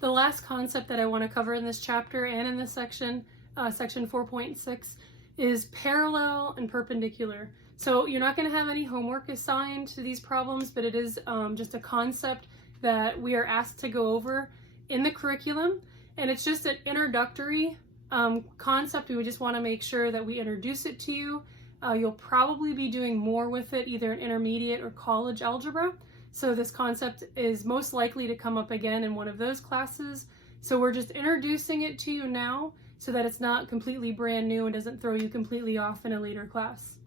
The last concept that I want to cover in this chapter and in this section, section 4.6, is parallel and perpendicular. So you're not going to have any homework assigned to these problems, but it is just a concept that we are asked to go over in the curriculum. And it's just an introductory concept. We just want to make sure that we introduce it to you. You'll probably be doing more with it either in intermediate or college algebra. So this concept is most likely to come up again in one of those classes. So we're just introducing it to you now so that it's not completely brand new and doesn't throw you completely off in a later class.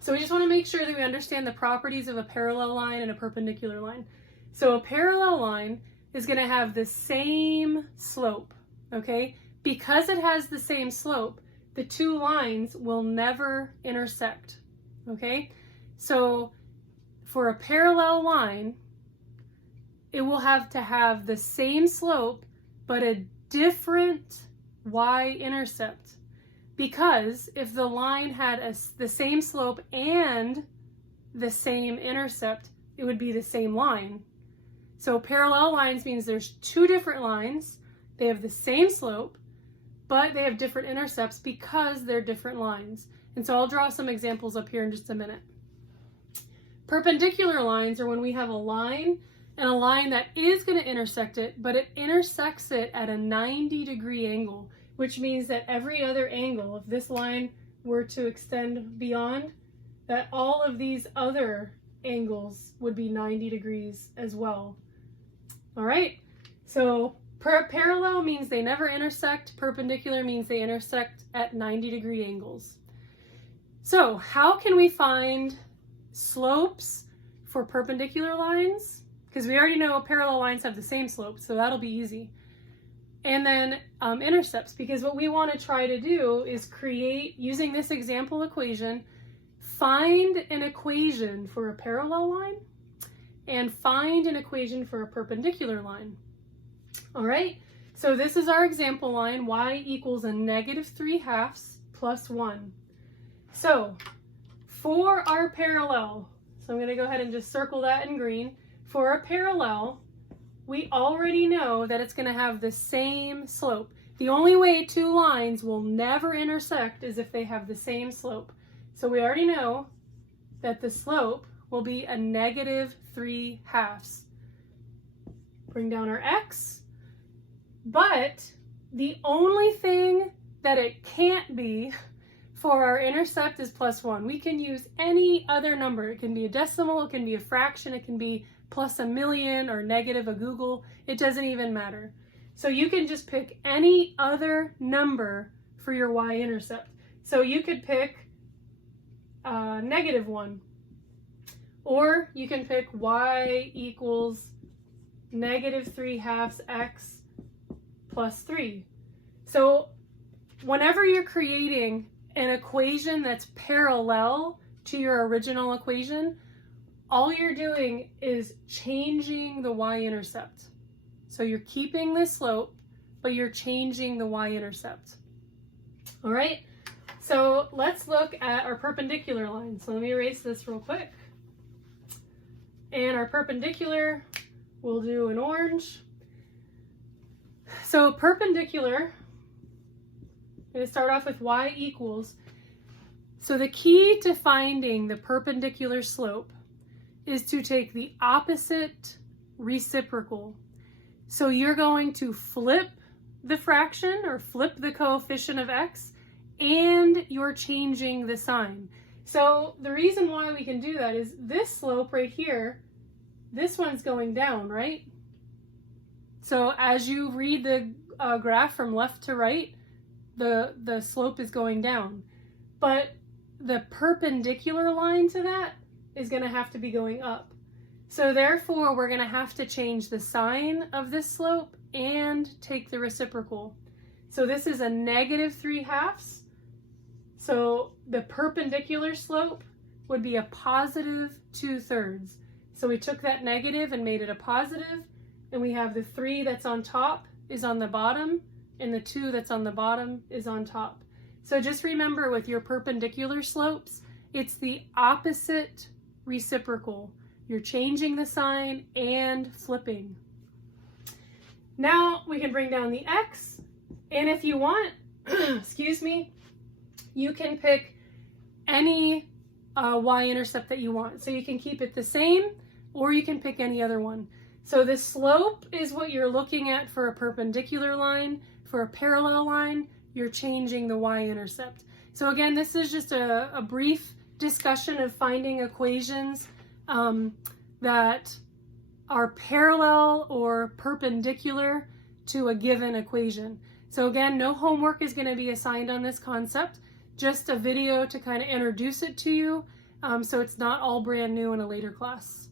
So we just want to make sure that we understand the properties of a parallel line and a perpendicular line. So a parallel line is going to have the same slope, okay? Because it has the same slope, the two lines will never intersect, okay? So for a parallel line, it will have to have the same slope, but a different y-intercept. Because if the line had the same slope and the same intercept, it would be the same line. So parallel lines means there's two different lines. They have the same slope, but they have different intercepts because they're different lines. And so I'll draw some examples up here in just a minute. Perpendicular lines are when we have a line and a line that is going to intersect it, but it intersects it at a 90-degree angle, which means that every other angle, if this line were to extend beyond, that all of these other angles would be 90 degrees as well. All right, so parallel means they never intersect. Perpendicular means they intersect at 90-degree angles. So how can we find slopes for perpendicular lines? Because we already know parallel lines have the same slope, so that'll be easy. And then intercepts, because what we want to try to do is create, using this example equation, find an equation for a parallel line and find an equation for a perpendicular line. All right, so this is our example line, y equals a -3/2 plus 1. So for our parallel, so I'm going to go ahead and just circle that in green. For a parallel, we already know that it's going to have the same slope. The only way two lines will never intersect is if they have the same slope. So we already know that the slope will be a -3/2. Bring down our x. But the only thing that it can't be for our intercept is +1. We can use any other number. It can be a decimal, it can be a fraction, it can be +1,000,000 or negative a Google. It doesn't even matter. So you can just pick any other number for your y-intercept. So you could pick -1, or you can pick y equals -3/2 x plus 3. So whenever you're creating an equation that's parallel to your original equation, all you're doing is changing the y-intercept. So you're keeping the slope, but you're changing the y-intercept. All right, so let's look at our perpendicular line. So let me erase this real quick. And our perpendicular, we'll do an orange. So perpendicular, I'm going to start off with y equals. So the key to finding the perpendicular slope is to take the opposite reciprocal. So you're going to flip the fraction or flip the coefficient of x, and you're changing the sign. So the reason why we can do that is this slope right here, this one's going down, right? So as you read the graph from left to right, the slope is going down. But the perpendicular line to that is going to have to be going up. So therefore, we're going to have to change the sign of this slope and take the reciprocal. So this is a -3/2. So the perpendicular slope would be a +2/3. So we took that negative and made it a positive, and we have the 3 that's on top is on the bottom, and the 2 that's on the bottom is on top. So just remember, with your perpendicular slopes, it's the opposite reciprocal. You're changing the sign and flipping. Now we can bring down the x, and if you want, excuse me, you can pick any y-intercept that you want. So you can keep it the same, or you can pick any other one. So the slope is what you're looking at for a perpendicular line. For a parallel line, you're changing the y-intercept. So again, this is just a brief discussion of finding equations that are parallel or perpendicular to a given equation. So again, no homework is going to be assigned on this concept, just a video to kind of introduce it to you, so it's not all brand new in a later class.